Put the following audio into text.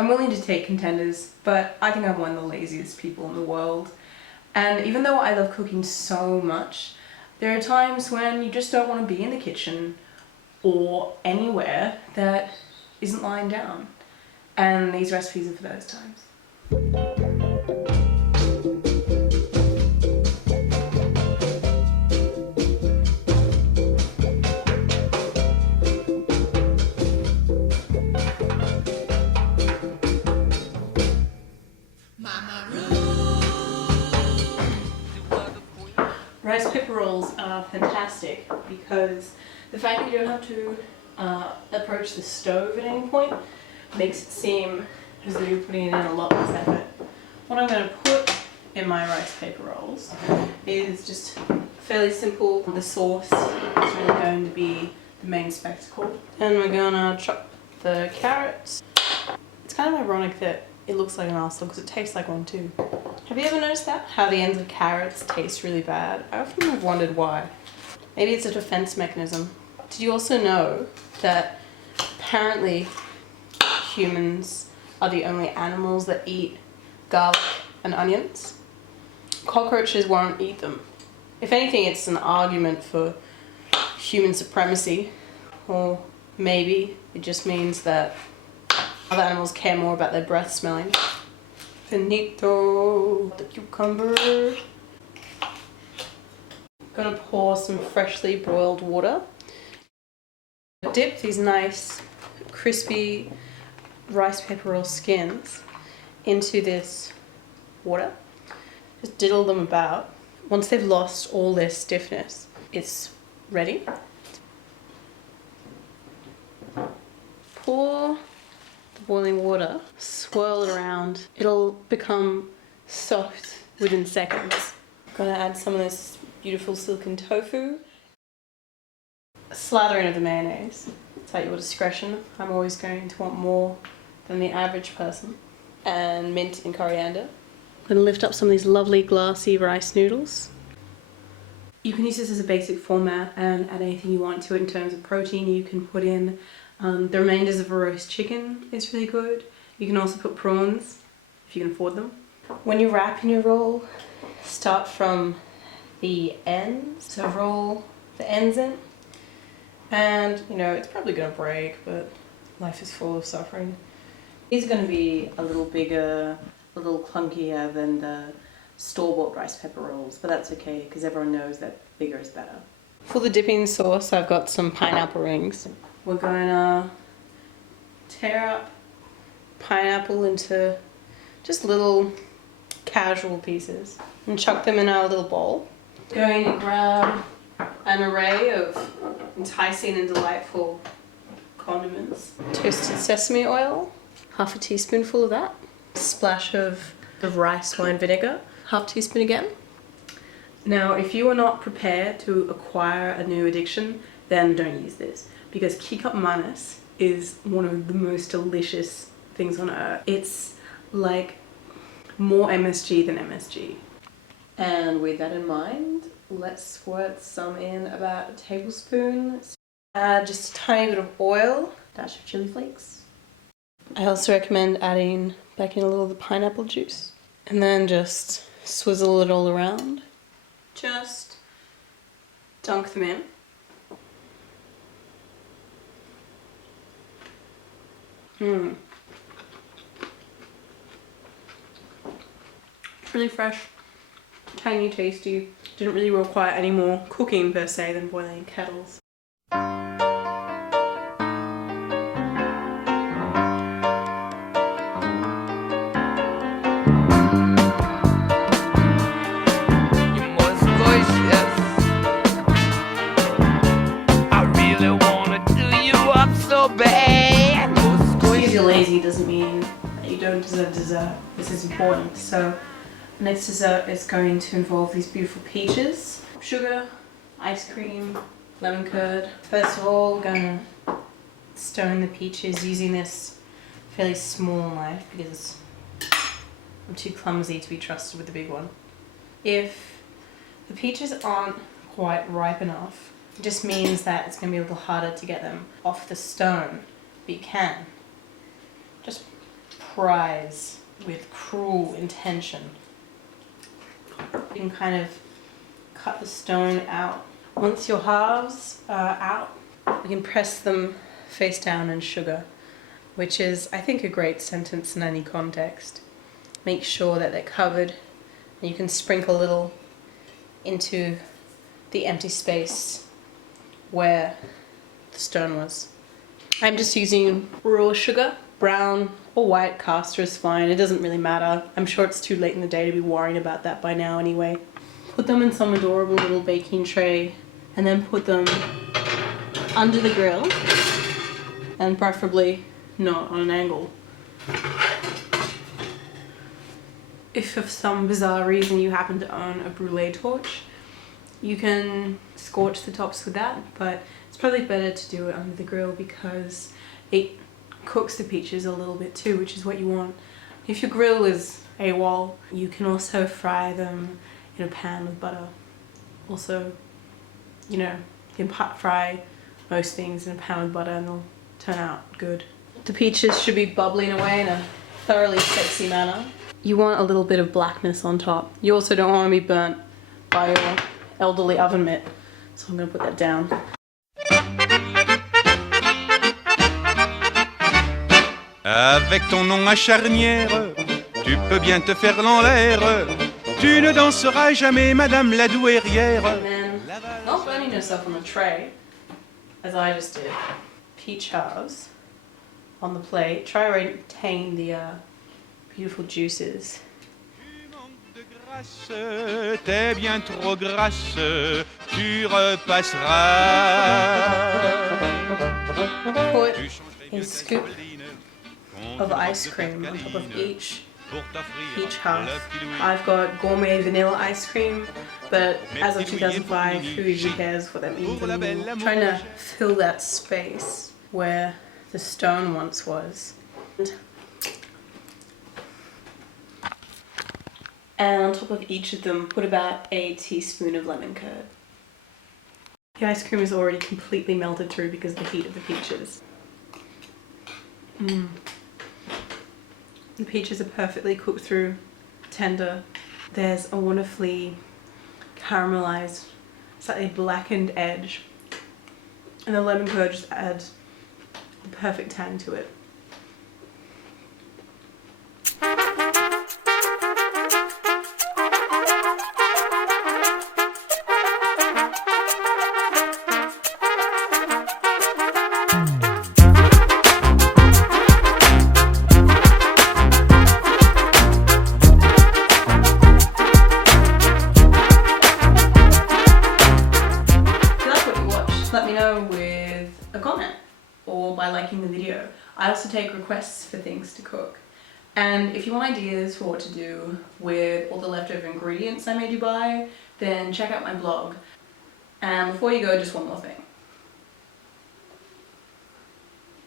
I'm willing to take contenders, but I think I'm one of the laziest people in the world. And even though I love cooking so much, there are times when you just don't want to be in the kitchen or anywhere that isn't lying down. And these recipes are for those times. Rice paper rolls are fantastic because the fact that you don't have to approach the stove at any point makes it seem as though you're putting in a lot less effort. What I'm going to put in my rice paper rolls is just fairly simple. The sauce is really going to be the main spectacle. And we're going to chop the carrots. It's kind of ironic that it looks like an arsehole because it tastes like one too. Have you ever noticed that? How the ends of carrots taste really bad? I often have wondered why. Maybe it's a defense mechanism. Did you also know that apparently humans are the only animals that eat garlic and onions? Cockroaches won't eat them. If anything, it's an argument for human supremacy, or maybe it just means that other animals care more about their breath smelling. Finito, the cucumber. Gonna pour some freshly boiled water. Dip these nice crispy rice paper roll skins into this water. Just diddle them about. Once they've lost all their stiffness, it's ready. Pour the boiling water, swirl it around. It'll become soft within seconds. I'm gonna add some of this beautiful silken tofu. A slathering of the mayonnaise. It's at your discretion. I'm always going to want more than the average person. And mint and coriander. I'm gonna lift up some of these lovely glassy rice noodles. You can use this as a basic format and add anything you want to it in terms of protein. You can put in the remainders of a roast chicken is really good. You can also put prawns if you can afford them. When you wrap in your roll, start from the ends. So roll the ends in. And you know, it's probably gonna break, but life is full of suffering. These are gonna be a little bigger, a little clunkier than the store-bought rice paper rolls, but that's okay because everyone knows that bigger is better. For the dipping sauce, I've got some pineapple rings. We're gonna tear up pineapple into just little casual pieces and chuck them in our little bowl. Going to grab an array of enticing and delightful condiments. Toasted sesame oil, half a teaspoonful of that. A splash of rice wine vinegar, half teaspoon again. Now, if you are not prepared to acquire a new addiction, then don't use this, because Kikap Manis is one of the most delicious things on earth. It's like more MSG than MSG. And with that in mind, let's squirt some in, about a tablespoon. Add just a tiny bit of oil, dash of chili flakes. I also recommend adding back in a little of the pineapple juice. And then just swizzle it all around. Just dunk them in. Really fresh, tangy, tasty. Didn't really require any more cooking per se than boiling kettles. Mos Scocious. I really wanna do you up so bad. Because you're lazy doesn't mean that you don't deserve dessert. This is important. So the next dessert is going to involve these beautiful peaches. Sugar, ice cream, lemon curd. First of all, I'm going to stone the peaches using this fairly small knife because I'm too clumsy to be trusted with the big one. If the peaches aren't quite ripe enough, it just means that it's going to be a little harder to get them off the stone. But you can. Just prize with cruel intention. You can kind of cut the stone out. Once your halves are out, you can press them face down in sugar, which is, I think, a great sentence in any context. Make sure that they're covered, and you can sprinkle a little into the empty space where the stone was. I'm just using raw sugar. Brown or white caster is fine, it doesn't really matter. I'm sure it's too late in the day to be worrying about that by now anyway. Put them in some adorable little baking tray and then put them under the grill, and preferably not on an angle. If for some bizarre reason you happen to own a brulee torch, you can scorch the tops with that, but it's probably better to do it under the grill because it cooks the peaches a little bit too, which is what you want. If your grill is AWOL, you can also fry them in a pan with butter. Also, you know, you can fry most things in a pan with butter and they'll turn out good. The peaches should be bubbling away in a thoroughly sexy manner. You want a little bit of blackness on top. You also don't want to be burnt by your elderly oven mitt, so I'm going to put that down. Avec ton nom à charnière, tu peux bien te faire l'envers. Tu ne danseras jamais, Madame la douairière. And then, not burning yourself on the tray, as I just did, peach halves on the plate. Try to retain the beautiful juices. T'es bien trop grasse, tu repasseras. Put a scoop of ice cream on top of each peach half. I've got gourmet vanilla ice cream, but as of 2005, who even cares what that means anymore? I'm trying to fill that space where the stone once was. And on top of each of them, put about a teaspoon of lemon curd. The ice cream is already completely melted through because of the heat of the peaches. The peaches are perfectly cooked through, tender. There's a wonderfully caramelized, slightly blackened edge. And the lemon curd just adds the perfect tang to it. Let me know with a comment or by liking the video. I also take requests for things to cook. And if you want ideas for what to do with all the leftover ingredients I made you buy, then check out my blog. And before you go, just one more thing.